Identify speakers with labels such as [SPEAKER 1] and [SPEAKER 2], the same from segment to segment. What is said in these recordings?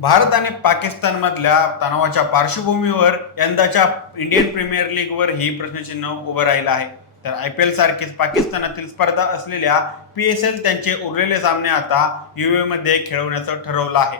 [SPEAKER 1] भारत आणि पाकिस्तान मधल्या तणावाच्या पार्श्वभूमीवर यंदाच्या इंडियन प्रीमियर लीग वर ही प्रश्नचिन्ह उभं राहिलं आहे. तर आय पी एल सारखीच पाकिस्तानातील स्पर्धा असलेल्या पी एस एल त्यांचे उरलेले सामने आता युए मध्ये खेळवण्याचं ठरवलं आहे.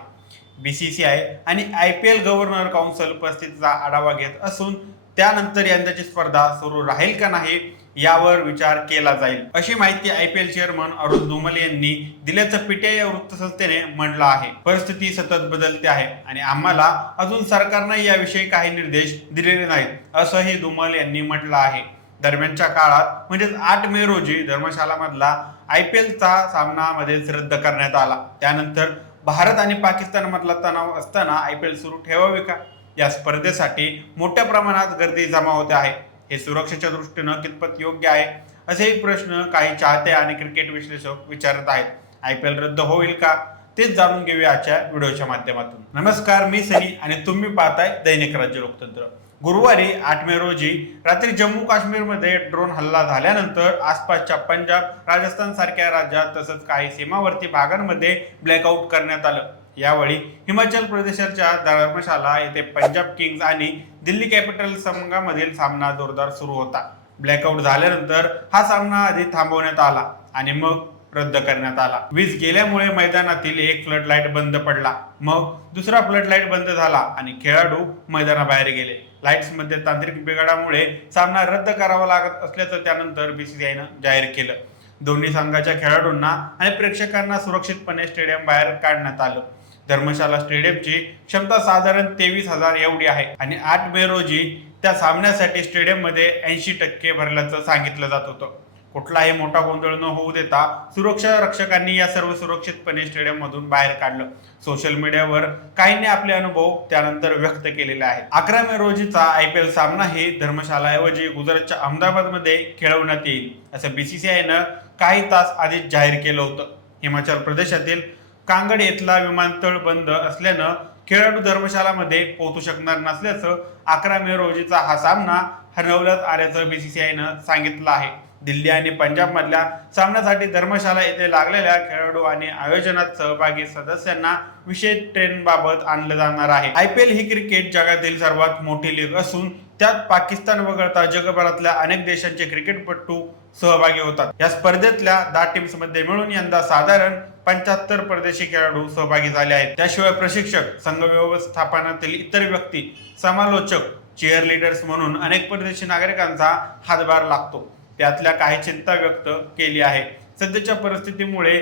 [SPEAKER 1] बीसीसीआय आणि I P L governor council परिस्थितीचा आढावा घेत असून त्यानंतर यंदाची स्पर्धा सुरू राहील का नाही यावर विचार केला जाईल. अशी माहिती I P L chairman Arun Dhumal यांनी दिल्याचं पीटीआय या वृत्तसंस्थेने म्हटलं आहे. परिस्थिती सतत बदलते आहे आणि आम्हाला अजून सरकारनं याविषयी काही निर्देश दिलेले नाहीत असंही धुमल यांनी म्हटलं आहे. दरम्यानच्या काळात म्हणजेच आठ मे रोजी धर्मशालामधला आय पी एलचा सामना मध्येच रद्द करण्यात आला. त्यानंतर भारत आणि पाकिस्तान मधला तणाव असताना आय पी एल सुरू ठेवावे का? या स्पर्धेसाठी मोठ्या प्रमाणात गर्दी जमा होते आहे. हे सुरक्षेच्या दृष्टीनं कितपत योग्य आहे? असे एक प्रश्न काही चाहते आणि क्रिकेट विश्लेषक विचारत आहेत. आय पी एल रद्द होईल का? तेच जाणून घेऊया आजच्या व्हिडिओच्या माध्यमातून. नमस्कार मी सनी आणि तुम्ही पाहताय दैनिक राज्य लोकतंत्र. गुरुवारी आठ मे रोजी रात्री जम्मू काश्मीरमध्ये ड्रोन हल्ला झाल्यानंतर आसपासच्या पंजाब राजस्थान सारख्या राज्यात तसंच काही सीमावर्ती भागांमध्ये ब्लॅकआउट करण्यात आलं. यावेळी हिमाचल प्रदेशाच्या धर्मशाला येथे पंजाब किंग्ज आणि दिल्ली कॅपिटल संघामधील सामना जोरदार सुरू होता. ब्लॅकआउट झाल्यानंतर हा सामना आधी थांबवण्यात आला आणि मग रद्द करण्यात आला. वीज गेल्यामुळे मैदानातील एक फ्लड लाइट बंद पडला. मग दुसरा फ्लड लाइट बंद झाला आणि खेळाडू मैदानाबाहेर गेले. लाईट्समध्ये तांत्रिक बिघाडामुळे सामना रद्द करावा लागत असल्याचं त्यानंतर बीसीसीआयनं जाहीर केलं. दोन्ही संघाच्या खेळाडूंना आणि प्रेक्षकांना सुरक्षितपणे स्टेडियम बाहेर काढण्यात आलं. धर्मशाला स्टेडियमची क्षमता साधारण तेवीस हजार एवढी आहे. आणि आठ मे रोजी त्या सामन्यासाठी स्टेडियममध्ये ऐंशी टक्के भरल्याचं सांगितलं जात होतं. कुठलाही मोठा गोंधळ न होऊ देता सुरक्षा रक्षकांनी या सर्व सुरक्षितपणे स्टेडियममधून बाहेर काढलं. सोशल मीडियावर काहींनी आपले अनुभव त्यानंतर व्यक्त केलेले आहेत. अकरा मे रोजीचा आय पी एल सामनाही धर्मशालाऐवजी गुजरातच्या अहमदाबादमध्ये खेळवण्यात येईल असं बीसीसीआयनं काही तास आधीच जाहीर केलं होतं. हिमाचल प्रदेशातील कांगड येथला विमानतळ बंद असल्यानं खेळाडू धर्मशालामध्ये पोहोचू शकणार नसल्याचं अकरा मे रोजीचा हा सामना हरवल्यात आल्याचं बीसीसीआयनं सांगितलं आहे. दिल्ली आणि पंजाबमधल्या सामन्यासाठी धर्मशाला येथे लागलेल्या खेळाडू आणि आयोजनात सहभागी सदस्यांना विशेष ट्रेन बाबत आणलं जाणार आहे. आय पी एल ही क्रिकेट जगातील सर्वात मोठी लीग असून त्यात पाकिस्तान वगळता जगभरातल्या अनेक देशांचे क्रिकेटपटू सहभागी होतात. या स्पर्धेतल्या दहा टीम्समध्ये मिळून यंदा साधारण पंच्याहत्तर परदेशी खेळाडू सहभागी झाले आहेत. त्याशिवाय प्रशिक्षक संघ व्यवस्थापनातील इतर व्यक्ती समालोचक चेअर लिडर्स म्हणून अनेक परदेशी नागरिकांचा हातभार लागतो. त्यातल्या काही चिंता व्यक्त केली आहे. सध्याच्या परिस्थितीमुळे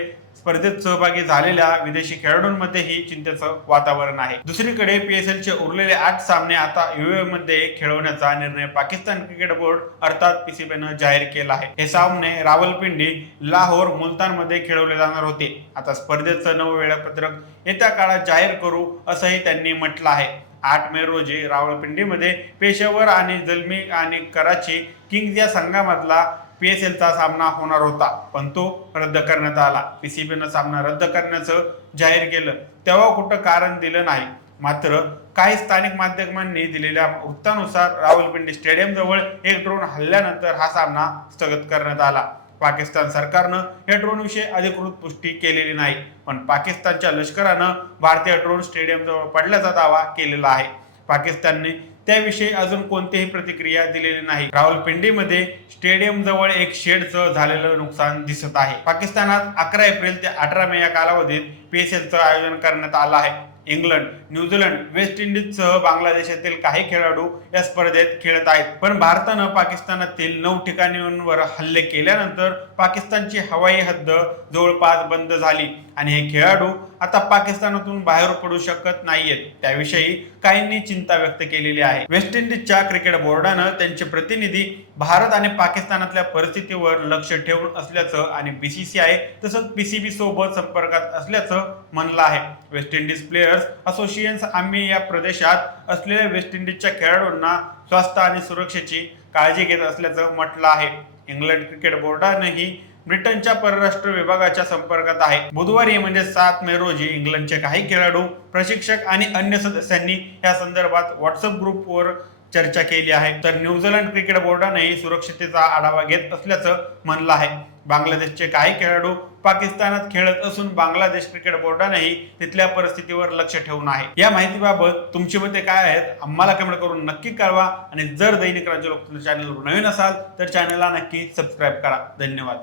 [SPEAKER 1] स्पर्धेत सहभागी झालेल्या विदेशी खेळाडूंमध्येही चिंतेचं वातावरण आहे. दुसरीकडे पीएसएलचे उरलेले आठ सामने आता युए मध्ये खेळवण्याचा निर्णय पाकिस्तान क्रिकेट बोर्ड अर्थात पीसीबीनं जाहीर केला आहे. हे सामने रावलपिंडी लाहोर मुलतानमध्ये खेळवले जाणार होते. आता स्पर्धेचं नवं वेळापत्रक येत्या काळात जाहीर करू असंही त्यांनी म्हटलं आहे. आठ मे रोजी रावळपिंडीमध्ये पेशावर आणि जलमी आणि कराची किंग्ज या संघामधला पी एस एलचा सामना होणार होता पण तो रद्द करण्यात आला. पी सी बीनं सामना रद्द करण्याचं जाहीर केलं. तेव्हा कुठं कारण दिलं नाही. मात्र काही स्थानिक माध्यमांनी दिलेल्या वृत्तानुसार रावलपिंडी स्टेडियम जवळ एक ड्रोन हल्ल्यानंतर हा सामना स्थगित करण्यात आला. पाकिस्तान सरकारनं या ड्रोन विषयी अधिकृत पुष्टी केलेली नाही पण पाकिस्तानच्या लष्करानं भारतीय ड्रोन स्टेडियम जवळ पडल्याचा दावा केलेला आहे. पाकिस्तानने त्याविषयी अजून कोणतीही प्रतिक्रिया दिलेली नाही. रावलपिंडीमध्ये स्टेडियम जवळ एक शेडचं झालेलं नुकसान दिसत आहे. पाकिस्तानात अकरा एप्रिल ते अठरा मे या कालावधीत पीएसएलचं आयोजन करण्यात आलं आहे. इंग्लंड न्यूझीलंड वेस्ट इंडिजसह बांगलादेशातील काही खेळाडू या स्पर्धेत खेळत आहेत. पण भारतानं पाकिस्तानातील नऊ ठिकाणींवर हल्ले केल्यानंतर पाकिस्तानची हवाई हद्द जवळपास बंद झाली. आणि हे खेळाडू आता पाकिस्तानातून बाहेर पडू शकत नाहीयेत. त्याविषयी काहींनी चिंता व्यक्त केलेली आहे. वेस्ट इंडिजच्या क्रिकेट बोर्डानं त्यांचे प्रतिनिधी भारत आणि पाकिस्तानातल्या परिस्थितीवर लक्ष ठेवून असल्याचं आणि बीसीसीआय तसंच पीसीबी सोबत संपर्कात असल्याचं म्हणलं आहे. वेस्ट इंडिज प्लेयर्स असोसिएशन आम्ही या प्रदेशात असलेल्या वेस्ट इंडिजच्या खेळाडूंना स्वास्थ्य आणि सुरक्षेची काळजी घेत असल्याचं म्हटलं आहे. इंग्लंड क्रिकेट बोर्डानंही ब्रिटनच्या परराष्ट्र विभागाच्या संपर्कात आहे. बुधवारी म्हणजे सात मे रोजी इंग्लंडचे काही खेळाडू प्रशिक्षक आणि अन्य सदस्यांनी या संदर्भात व्हॉट्सअप ग्रुपवर चर्चा केली आहे. तर न्यूझीलंड क्रिकेट बोर्डानेही सुरक्षितेचा आढावा घेत असल्याचं म्हणलं आहे. बांगलादेशचे काही खेळाडू पाकिस्तानात खेळत असून बांगलादेश क्रिकेट बोर्डानेही तिथल्या परिस्थितीवर लक्ष ठेवून आहे. या माहितीबाबत तुमची मते काय आहेत? आम्हाला कमेंट करून नक्की कळवा. आणि जर दैनिक राज्य लोक चॅनलवर नवीन असाल तर चॅनलला नक्की सबस्क्राईब करा. धन्यवाद.